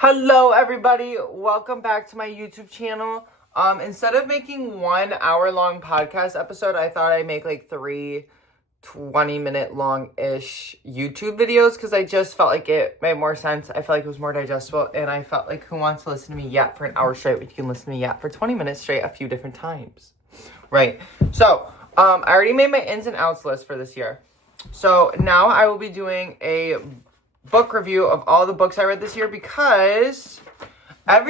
Hello everybody, welcome back to my YouTube channel. Instead of making 1 hour long podcast episode, I thought I'd make like 3 20-minute long-ish YouTube videos because I just felt like it made more sense. I felt like it was more digestible, and I felt like who wants to listen to me yet for an hour straight, but you can listen to me yet for 20 minutes straight a few different times. Right, so I already made my ins and outs list for this year. So now I will be doing a book review of all the books I read this year because a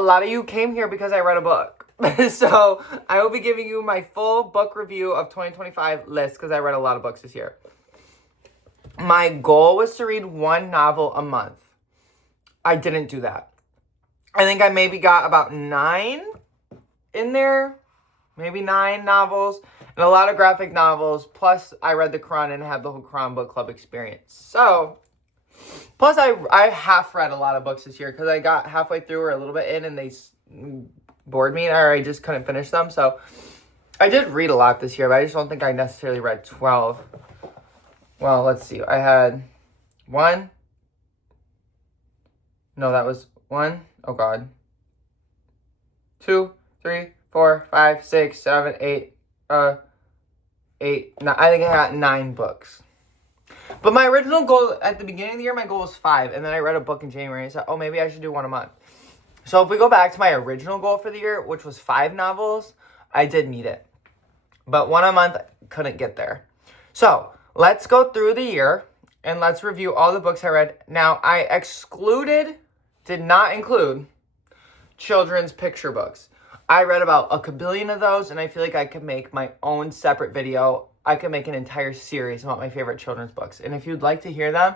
lot of you came here because I read a book. So I will be giving you my full book review of 2025 list because I read a lot of books this year. My goal was to read 1 novel a month. I didn't do that. I think I maybe got about 9 in there. Maybe 9 novels. And a lot of graphic novels. Plus, I read the Quran and had the whole Quran book club experience. So, plus I half read a lot of books this year because I got halfway through or a little bit in and they bored me or I just couldn't finish them. So, I did read a lot this year, but I just don't think I necessarily read 12. Well, let's see. I had 1. No, that was 1. Oh, God. 2, 3, 4, 5, 6, 7, 8. 8, 9, I think I got 9 books. But my original goal at the beginning of the year, my goal was 5. And then I read a book in January and I said, oh, maybe I should do 1 a month. So if we go back to my original goal for the year, which was 5 novels, I did meet it. But 1 a month, couldn't get there. So let's go through the year and let's review all the books I read. Now, I did not include children's picture books. I read about a kabillion of those, and I feel like I could make my own separate video. I could make an entire series about my favorite children's books. And if you'd like to hear them,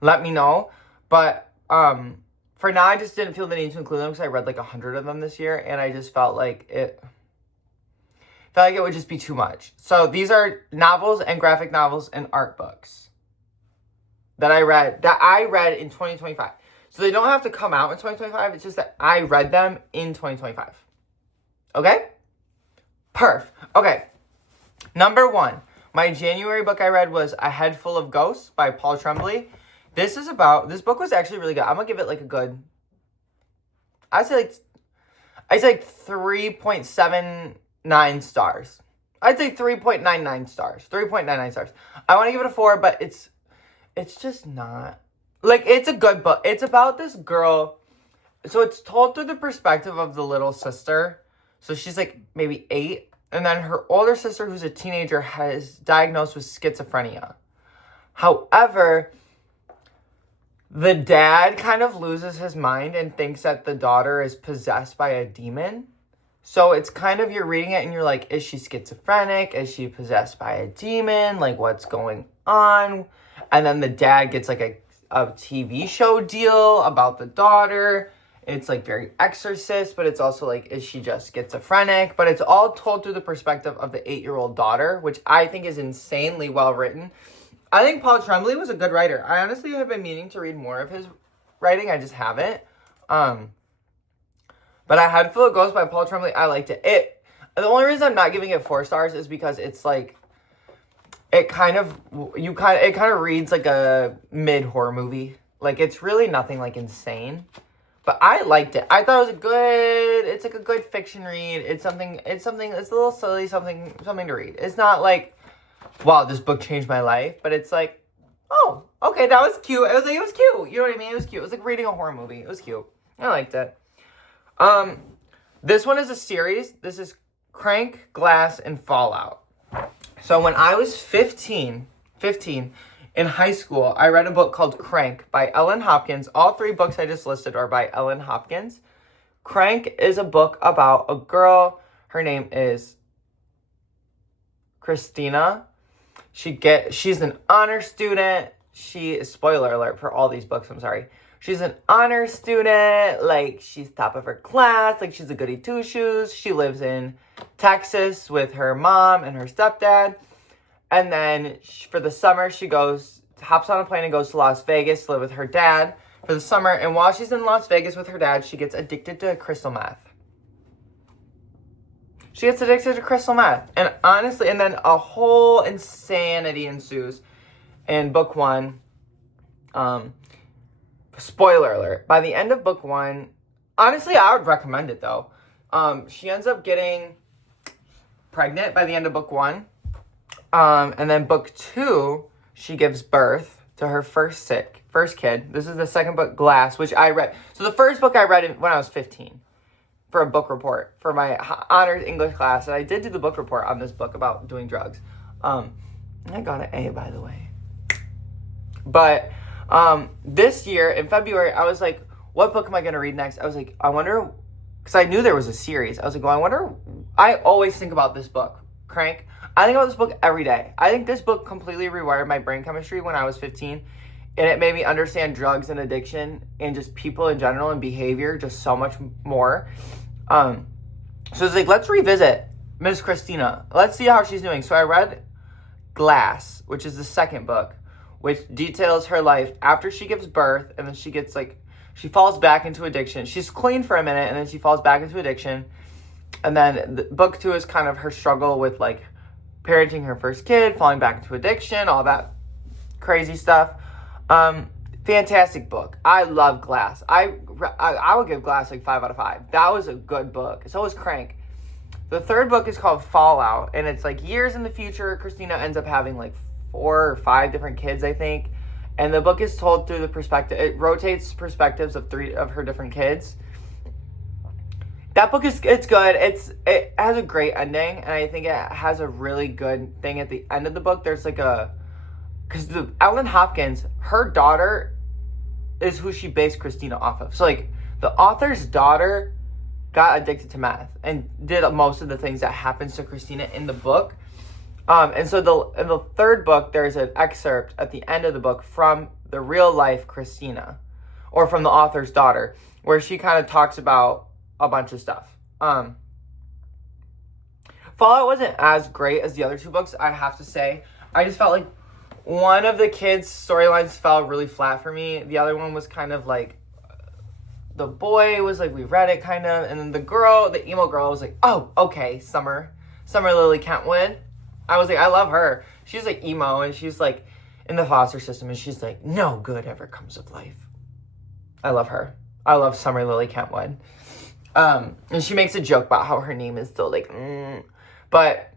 let me know. But for now, I just didn't feel the need to include them because I read like 100 of them this year, and I just felt like it would just be too much. So these are novels and graphic novels and art books that I read in 2025. So they don't have to come out in 2025. It's just that I read them in 2025. Okay? Perf. Okay. Number 1. My January book I read was A Head Full of Ghosts by Paul Tremblay. This book was actually really good. I'm going to give it like a good, I'd say like 3.79 stars. I'd say 3.99 stars. 3.99 stars. I want to give it a 4, but it's just not. Like, it's a good book. It's about this girl. So it's told through the perspective of the little sister. So she's like maybe 8. And then her older sister, who's a teenager, has diagnosed with schizophrenia. However, the dad kind of loses his mind and thinks that the daughter is possessed by a demon. So it's kind of, you're reading it and you're like, is she schizophrenic? Is she possessed by a demon? Like, what's going on? And then the dad gets like a TV show deal about the daughter. It's like very Exorcist, but it's also like, is she just schizophrenic? But it's all told through the perspective of the 8-year-old daughter, which I think is insanely well written. I think Paul Tremblay was a good writer. I honestly have been meaning to read more of his writing. I just haven't. But A Head Full of Ghosts by Paul Tremblay, I liked it. The only reason I'm not giving it 4 stars is because it's like, it kind of reads like a mid-horror movie. Like, it's really nothing like insane. But I liked it. I thought it was it's like a good fiction read. It's a little silly, something to read. It's not like, wow, this book changed my life. But it's like, oh, okay, that was cute. It was cute. You know what I mean? It was cute. It was like reading a horror movie. It was cute. I liked it. This one is a series. This is Crank, Glass, and Fallout. So when I was 15, in high school, I read a book called Crank by Ellen Hopkins. All 3 books I just listed are by Ellen Hopkins. Crank is a book about a girl. Her name is Christina. She's an honor student. Spoiler alert for all these books, I'm sorry. She's an honor student. Like, she's top of her class. Like, she's a goody two-shoes. She lives in Texas with her mom and her stepdad. And then for the summer, she hops on a plane and goes to Las Vegas to live with her dad for the summer. And while she's in Las Vegas with her dad, she gets addicted to crystal meth. And honestly, and then a whole insanity ensues in book 1. spoiler alert, by the end of book 1, honestly, I would recommend it, though. She ends up getting pregnant by the end of book 1. And then book 2, she gives birth to her first kid. This is the second book, Glass, which I read. So the first book I read when I was 15 for a book report for my honors English class. And I did do the book report on this book about doing drugs. I got an A, by the way. But this year in February, I was like, what book am I going to read next? I was like, I wonder, because I knew there was a series. I was like, well, I wonder, I always think about this book, Crank. I think about this book every day. I think this book completely rewired my brain chemistry when I was 15. And it made me understand drugs and addiction and just people in general and behavior just so much more. So it's like, let's revisit Miss Christina. Let's see how she's doing. So I read Glass, which is the second book, which details her life after she gives birth. And then she gets she falls back into addiction. She's clean for a minute and then she falls back into addiction. And then book 2 is kind of her struggle with parenting her first kid, falling back into addiction, all that crazy stuff. Fantastic book. I love Glass. I would give Glass 5 out of 5. That was a good book. So was Crank. The third book is called Fallout, and it's years in the future. Christina ends up having 4 or 5 different kids, I think. And the book is told through the perspective. It rotates perspectives of 3 of her different kids. That book it's good. It has a great ending, and I think it has a really good thing at the end of the book. There's because Ellen Hopkins, her daughter is who she based Christina off of. So the author's daughter got addicted to meth and did most of the things that happens to Christina in the book. And so in the third book, there's an excerpt at the end of the book from the real life Christina, or from the author's daughter, where she kind of talks about a bunch of stuff. Fallout wasn't as great as the other 2 books, I have to say. I just felt one of the kids' storylines fell really flat for me. The other one was kind of the boy was we read it kind of, and then the emo girl was oh, okay, Summer Lily Kentwood. I was I love her. She's emo, and she's in the foster system, and she's no good ever comes of life. I love her. I love Summer Lily Kentwood. And she makes a joke about how her name is still But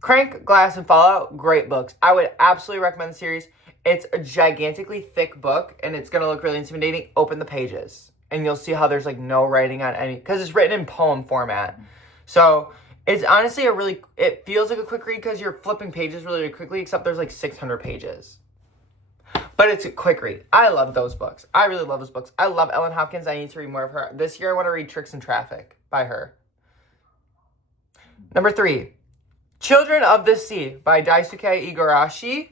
Crank, Glass, and Fallout, great books. I would absolutely recommend the series. It's a gigantically thick book, and it's going to look really intimidating. Open the pages, and you'll see how there's no writing on any, because it's written in poem format. So it's honestly it feels like a quick read because you're flipping pages really, really quickly, except there's 600 pages. But it's a quick read. I love those books. I really love those books. I love Ellen Hopkins. I need to read more of her. This year I want to read Tricks in Traffic by her. Number 3, Children of the Sea by Daisuke Igarashi.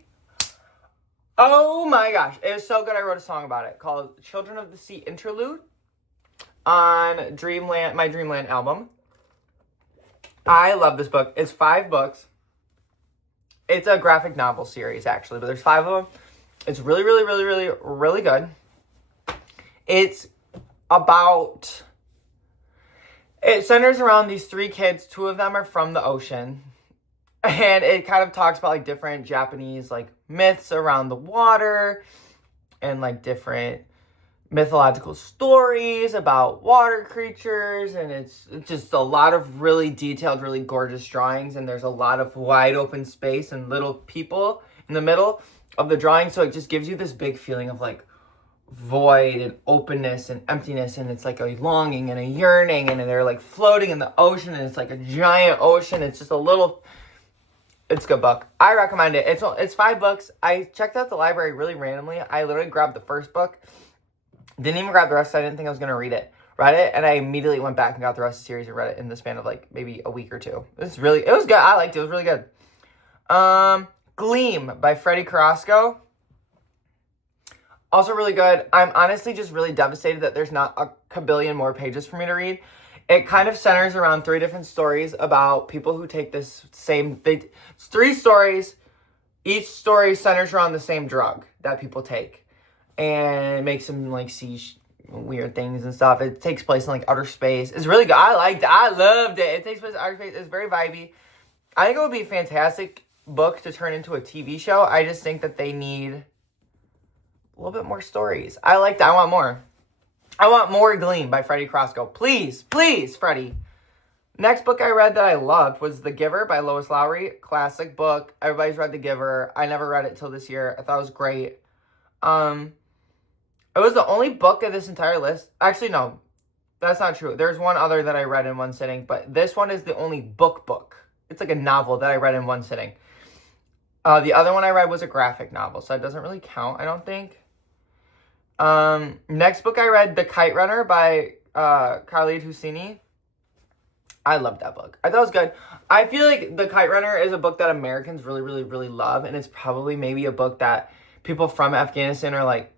Oh my gosh. It was so good I wrote a song about it called Children of the Sea Interlude on my Dreamland album. I love this book. It's 5 books. It's a graphic novel series, actually, but there's 5 of them. It's really, really, really, really, really good. It's it centers around these 3 kids. 2 of them are from the ocean. And it kind of talks about different Japanese myths around the water and different mythological stories about water creatures. And it's just a lot of really detailed, really gorgeous drawings. And there's a lot of wide open space and little people in the middle of the drawing. So it just gives you this big feeling of void and openness and emptiness, and it's a longing and a yearning, and they're floating in the ocean, and it's a giant ocean. It's just it's a good book. I recommend it. It's 5 books. I checked out the library really randomly. I literally grabbed the first book, didn't even grab the rest. I didn't think I was gonna read it, and I immediately went back and got the rest of the series and read it in the span of maybe a week or 2. It was good. I liked it. It was really good. Gleam by Freddie Carrasco. Also really good. I'm honestly just really devastated that there's not a kabillion more pages for me to read. It kind of centers around 3 different stories about people who take this it's 3 stories. Each story centers around the same drug that people take. And it makes them see weird things and stuff. It takes place in outer space. It's really good. I loved it. It takes place in outer space. It's very vibey. I think it would be a fantastic book to turn into a TV show. I just think that they need a little bit more stories. I like that. I want more. I want more Gleam by Freddie Crosco. Please, please, Freddie. Next book I read that I loved was The Giver by Lois Lowry. Classic book. Everybody's read The Giver. I never read it till this year. I thought it was great. It was the only book of this entire list. Actually, no. That's not true. There's one other that I read in one sitting, but this one is the only book. It's like a novel that I read in one sitting. The other one I read was a graphic novel, so it doesn't really count, I don't think. Next book I read, The Kite Runner by Khalid Hosseini. I loved that book. I thought it was good. I feel like The Kite Runner is a book that Americans really, really, really love, and it's probably maybe a book that people from Afghanistan are like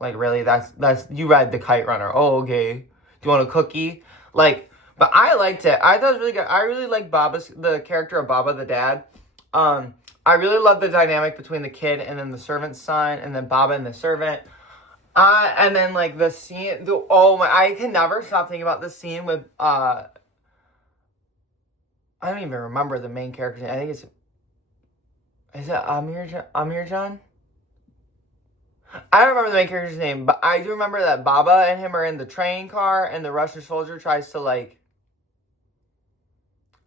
really, that's you read The Kite Runner. Oh, okay. Do you want a cookie? Like, but I liked it. I thought it was really good. I really like the character of Baba, the dad. I really love the dynamic between the kid and then the servant's son, and then Baba and the servant. And then like the scene, I can never stop thinking about the scene with, I don't even remember the main character's name. I think is it Amir John? I don't remember the main character's name, but I do remember that Baba and him are in the train car, and the Russian soldier tries to, like,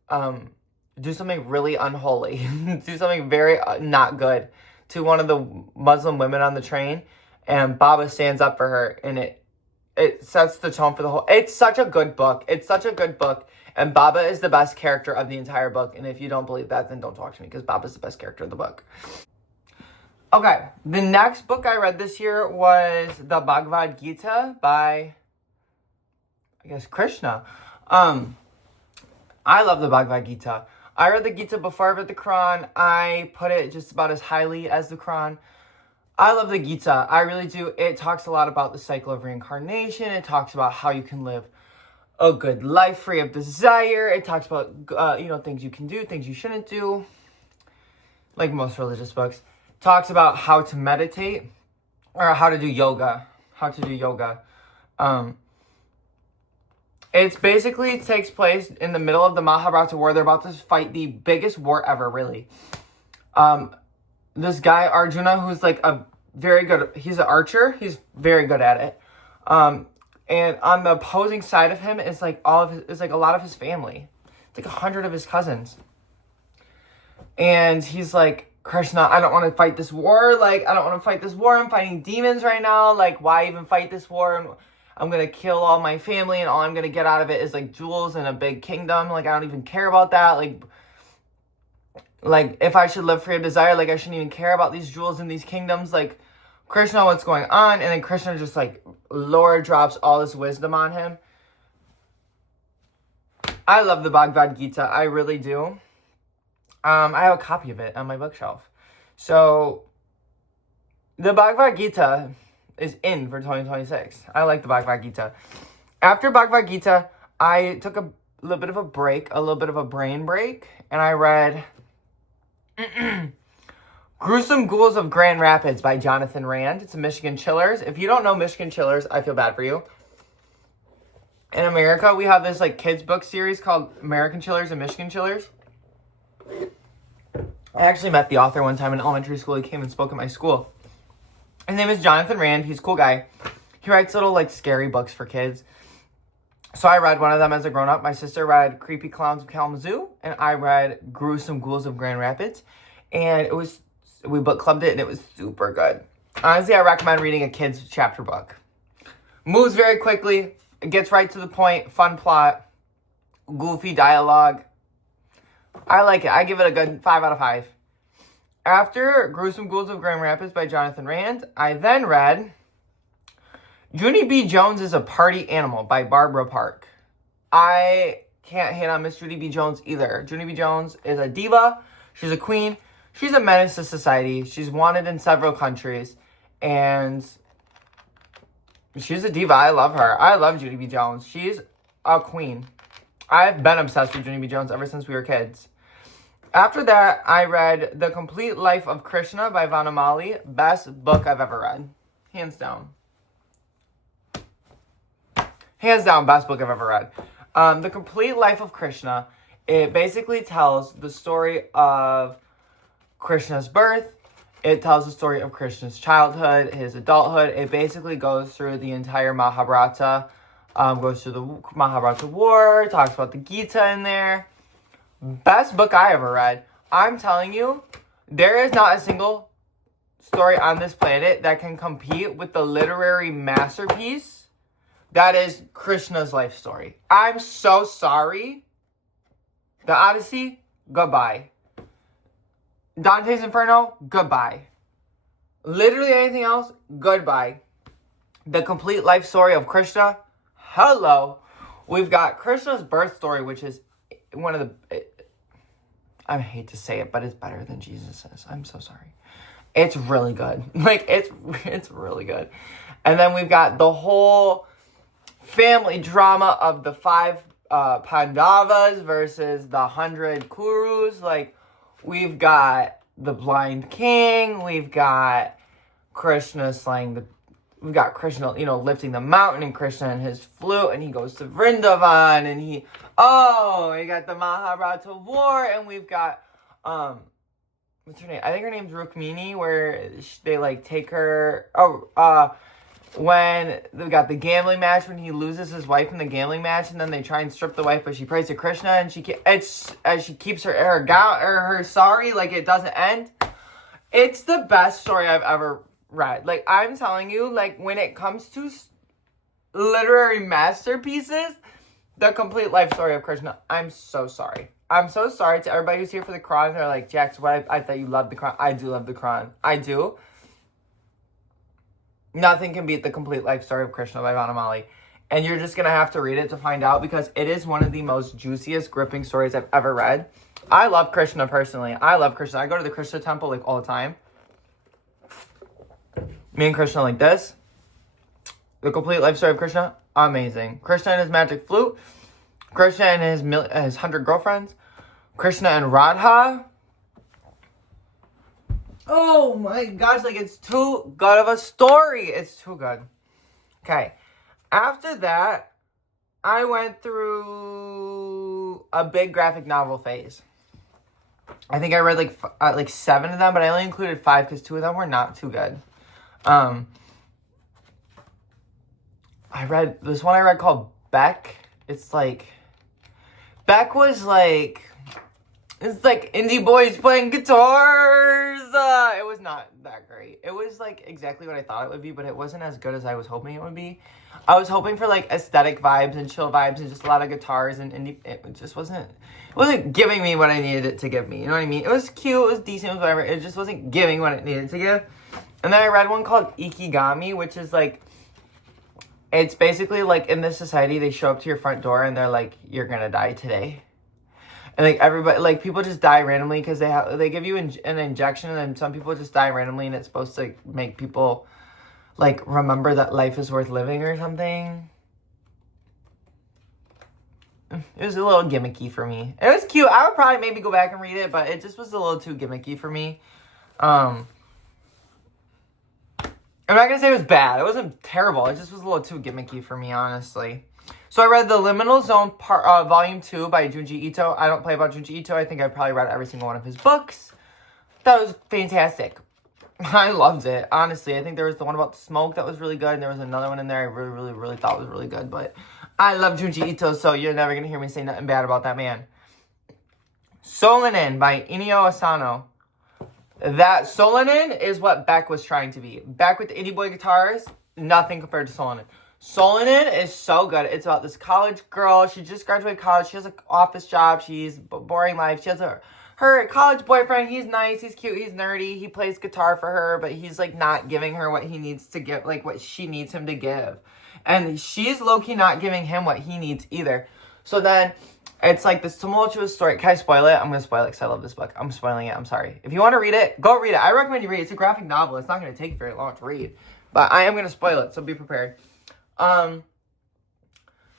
do something really unholy. Do something very not good to one of the Muslim women on the train, and Baba stands up for her, and it sets the tone for the whole... It's such a good book. It's such a good book, and Baba is the best character of the entire book, and if you don't believe that, then don't talk to me, because Baba's the best character of the book. Okay, the next book I read this year was the Bhagavad Gita by, I guess, Krishna. I love the Bhagavad Gita. I read the Gita before I read the Quran. I put it just about as highly as the Quran. I love the Gita. I really do. It talks a lot about the cycle of reincarnation. It talks about how you can live a good life free of desire. It talks about, things you can do, things you shouldn't do, like most religious books. Talks about how to meditate or how to do yoga. It's basically takes place in the middle of the Mahabharata war. They're about to fight the biggest war ever, really. This guy, Arjuna, who's like he's an archer. He's very good at it. And on the opposing side of him is like a lot of his family. It's like 100 of his cousins. And he's like, Krishna, I don't want to fight this war. Like, I don't want to fight this war. I'm fighting demons right now. Like, why even fight this war? And I'm going to kill all my family, and all I'm going to get out of it is, like, jewels and a big kingdom. Like, I don't even care about that. Like, if I should live free of desire, like, I shouldn't even care about these jewels and these kingdoms. Like, Krishna, what's going on? And then Krishna just, like, Lord drops all this wisdom on him. I love the Bhagavad Gita. I really do. I have a copy of it on my bookshelf. So, the Bhagavad Gita is in for 2026. I like the Bhagavad Gita. After Bhagavad Gita, I took a little bit of a break, a little bit of a brain break, and I read Gruesome Ghouls of Grand Rapids by Jonathan Rand. It's a Michigan Chillers. If you don't know Michigan Chillers, I feel bad for you. In America, we have this like kids book series called American Chillers and Michigan Chillers. I actually met the author one time in elementary school. He came and spoke at my school. His name is Jonathan Rand. He's a cool guy. He writes little, like, scary books for kids. So I read one of them as a grown-up. My sister read Creepy Clowns of Kalamazoo, and I read Gruesome Ghouls of Grand Rapids. And we book clubbed it, and it was super good. Honestly, I recommend reading a kid's chapter book. Moves very quickly. It gets right to the point. Fun plot. Goofy dialogue. I like it. I give it a good 5 out of 5. After Gruesome Ghouls of Grand Rapids by Jonathan Rand, I then read Junie B. Jones is a Party Animal by Barbara Park. I can't hate on Miss Junie B. Jones either. Junie B. Jones is a diva. She's a queen. She's a menace to society. She's wanted in several countries. And she's a diva. I love her. I love Junie B. Jones. She's a queen. I've been obsessed with Junie B. Jones ever since we were kids. After that, I read The Complete Life of Krishna by Vanamali. Best book I've ever read. Hands down. Hands down, best book I've ever read. The Complete Life of Krishna. It basically tells the story of Krishna's birth It tells the story of Krishna's childhood, his adulthood. It basically goes through the entire Mahabharata. Goes through the Mahabharata war. Talks about the Gita in there. Best book I ever read. I'm telling you, there is not a single story on this planet that can compete with the literary masterpiece that is Krishna's life story. I'm so sorry. The Odyssey, goodbye. Dante's Inferno, goodbye. Literally anything else, goodbye. The complete life story of Krishna, hello. We've got Krishna's birth story, which is one of the... I hate to say it, but it's better than Jesus's. I'm so sorry. It's really good. Like, it's really good. And then we've got the whole family drama of the 5 Pandavas versus the 100 Kurus. Like, we've got the blind king. We've got Krishna slaying the... We've got Krishna, lifting the mountain, and Krishna and his flute, and he goes to Vrindavan, and we got the Mahabharata war, and we've got, what's her name? I think her name's Rukmini, where they, take her, when we got the gambling match, when he loses his wife in the gambling match, and then they try and strip the wife, but she prays to Krishna, and she keeps her gown, or her sari, it doesn't end. It's the best story I've ever read. I'm telling you, when it comes to literary masterpieces, the complete life story of Krishna, I'm so sorry. I'm so sorry to everybody who's here for the Quran. They're like, Jax, I thought you loved the Quran. I do love the Quran. I do. Nothing can beat the complete life story of Krishna by Vanamali. And you're just going to have to read it to find out, because it is one of the most juiciest, gripping stories I've ever read. I love Krishna personally. I love Krishna. I go to the Krishna temple all the time. Me and Krishna like this. The complete life story of Krishna, amazing. Krishna and his magic flute. Krishna and his 100 girlfriends. Krishna and Radha. Oh my gosh, it's too good of a story. It's too good. Okay. After that, I went through a big graphic novel phase. I think I read 7 of them, but I only included 5 because 2 of them were not too good. I read this one I read called Beck. It's Beck was it's indie boys playing guitars. It was not that great. It was exactly what I thought it would be, but it wasn't as good as I was hoping it would be. I was hoping for aesthetic vibes and chill vibes and just a lot of guitars and indie. It just wasn't. It wasn't giving me what I needed it to give me. You know what I mean? It was cute. It was decent. It was whatever. It just wasn't giving what it needed to give. And then I read one called Ikigami, which is it's basically in this society, they show up to your front door and they're like, you're gonna die today. And everybody, people just die randomly because they give you an injection, and then some people just die randomly, and it's supposed to make people remember that life is worth living or something. It was a little gimmicky for me. It was cute. I would probably maybe go back and read it, but it just was a little too gimmicky for me. I'm not going to say it was bad. It wasn't terrible. It just was a little too gimmicky for me, honestly. So I read The Liminal Zone Volume 2 by Junji Ito. I don't play about Junji Ito. I think I probably read every single one of his books. That was fantastic. I loved it, honestly. I think there was the one about the smoke that was really good, and there was another one in there I really, really, really thought was really good. But I love Junji Ito, so you're never going to hear me say nothing bad about that man. Solanin by Inio Asano. That Solanin is what Beck was trying to be. Beck with the indie boy guitars, nothing compared to Solanin. Solanin is so good. It's about this college girl. She just graduated college. She has an office job. She's boring life. She has her college boyfriend. He's nice. He's cute. He's nerdy. He plays guitar for her, but he's not giving her what he needs to give, what she needs him to give. And she's low-key not giving him what he needs either. So then it's this tumultuous story. Can I spoil it? I'm going to spoil it because I love this book. I'm spoiling it. I'm sorry. If you want to read it, go read it. I recommend you read it. It's a graphic novel. It's not going to take very long to read. But I am going to spoil it, so be prepared.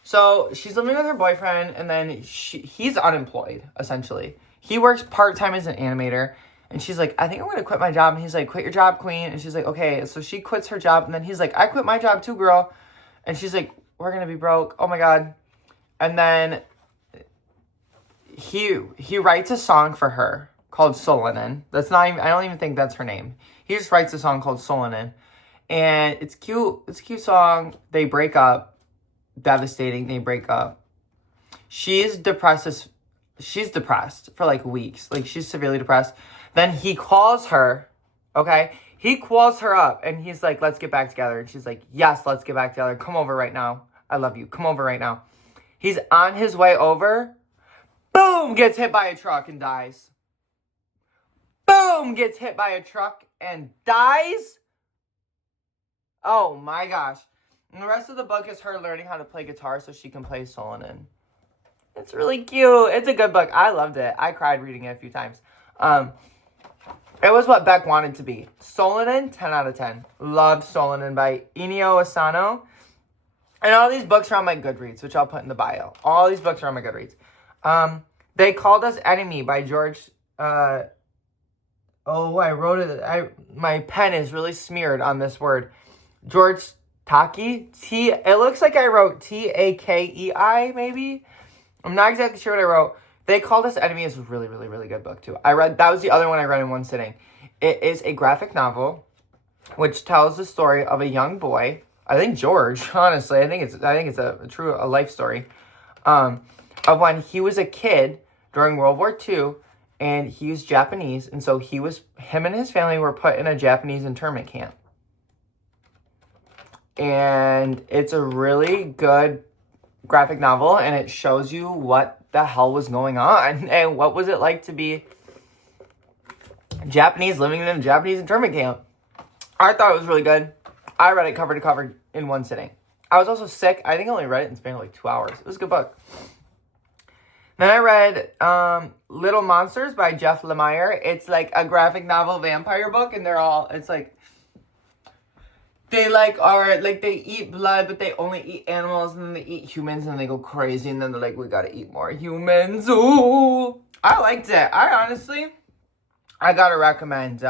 So she's living with her boyfriend, and then he's unemployed, essentially. He works part-time as an animator, and she's like, I think I'm going to quit my job. And he's like, quit your job, queen. And she's like, okay. So she quits her job, and then he's like, I quit my job too, girl. And she's like, we're going to be broke. Oh my God. And then he writes a song for her called Solanin. That's not even, I don't even think that's her name. He just writes a song called Solanin. And it's cute. It's a cute song. They break up. Devastating. They break up. She's depressed for like weeks. Like, she's severely depressed. Then he calls her, okay? He calls her up and he's like, let's get back together. And she's like, yes, let's get back together. Come over right now. I love you. Come over right now. He's on his way over. Boom! Gets hit by a truck and dies. Boom! Gets hit by a truck and dies. Oh my gosh. And the rest of the book is her learning how to play guitar so she can play Solanin. It's really cute. It's a good book. I loved it. I cried reading it a few times. It was what Beck wanted to be. Solanin, 10 out of 10. Loved Solanin by Inio Asano. And all these books are on my Goodreads, which I'll put in the bio. All these books are on my Goodreads. They Called Us Enemy by George... I wrote it. My pen is really smeared on this word. George Takei. It looks like I wrote Takei, maybe? I'm not exactly sure what I wrote. They Called Us Enemy is a really, really, really good book, too. That was the other one I read in one sitting. It is a graphic novel, which tells the story of a young boy. I think George, honestly. I think it's a true life story. Of when he was a kid during World War II, and he was Japanese, and so him and his family were put in a Japanese internment camp. And it's a really good graphic novel, and it shows you what the hell was going on and what was it like to be Japanese living in a Japanese internment camp. I thought it was really good. I read it cover to cover in one sitting. I was also sick. I think I only read it in the span of like 2 hours. It was a good book. Then I read Little Monsters by Jeff Lemire. It's like a graphic novel vampire book, and it's like they eat blood, but they only eat animals, and then they eat humans, and they go crazy, and then they're like, we gotta eat more humans. Ooh. I liked it. I gotta recommend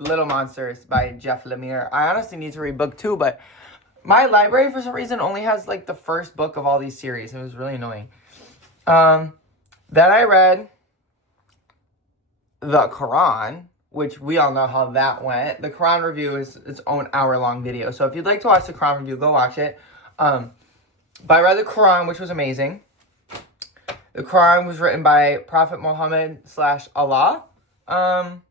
Little Monsters by Jeff Lemire. I honestly need to read book 2, but my library, for some reason, only has like the first book of all these series. It was really annoying. Then I read The Quran, which we all know how that went. The Quran review is its own hour-long video. So if you'd like to watch the Quran review, go watch it. But I read the Quran, which was amazing. The Quran was written by Prophet Muhammad / Allah. Then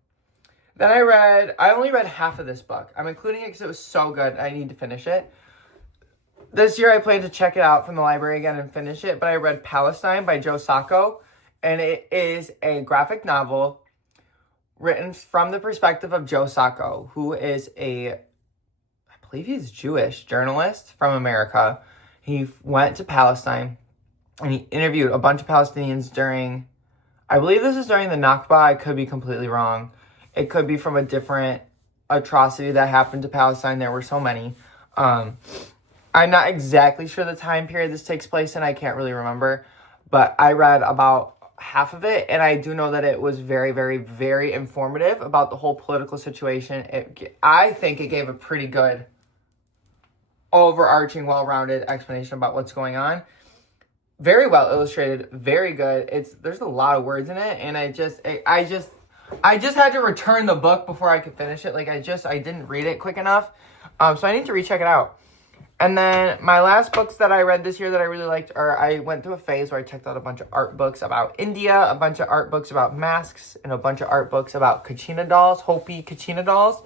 I only read half of this book. I'm including it because it was so good. I need to finish it. This year I plan to check it out from the library again and finish it. But I read Palestine by Joe Sacco. And it is a graphic novel written from the perspective of Joe Sacco, who is I believe he's Jewish journalist from America. He went to Palestine and he interviewed a bunch of Palestinians during, I believe this is during the Nakba. I could be completely wrong. It could be from a different atrocity that happened to Palestine. There were so many. I'm not exactly sure the time period this takes place in. I can't really remember. But I read about half of it, and I do know that it was very, very, very informative about the whole political situation. I think it gave a pretty good, overarching, well-rounded explanation about what's going on. Very well illustrated, very good. There's a lot of words in it, and I just had to return the book before I could finish it. Like, I didn't read it quick enough, so I need to recheck it out. And then my last books that I read this year that I really liked are, I went through a phase where I checked out a bunch of art books about India, a bunch of art books about masks, and a bunch of art books about Kachina dolls, Hopi Kachina dolls.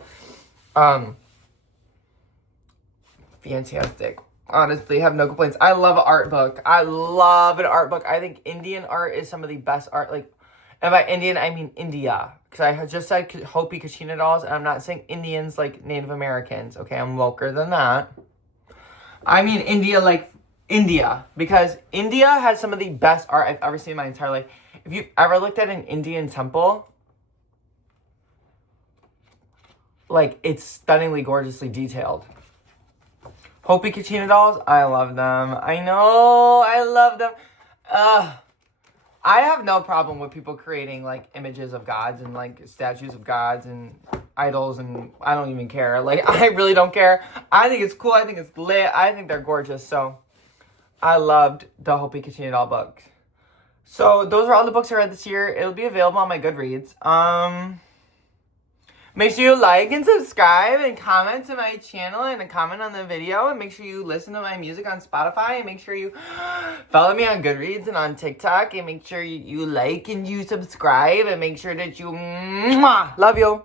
Fantastic. Honestly, have no complaints. I love an art book. I love an art book. I think Indian art is some of the best art. Like, and by Indian, I mean India. Because I just said Hopi Kachina dolls, and I'm not saying Indians like Native Americans. Okay, I'm woker than that. I mean India like India, because India has some of the best art I've ever seen in my entire life. If you've ever looked at an Indian temple, like, it's stunningly, gorgeously detailed. Hopi Kachina dolls, I love them. I know, I love them. I have no problem with people creating, like, images of gods and, like, statues of gods and idols, and I don't even care. Like, I really don't care. I think it's cool. I think it's lit. I think they're gorgeous. So, I loved the Hopi Kachina doll book. So those are all the books I read this year. It'll be available on my Goodreads. Make sure you like and subscribe and comment to my channel and comment on the video. And make sure you listen to my music on Spotify. And make sure you follow me on Goodreads and on TikTok. And make sure you like and you subscribe. And make sure that you love you.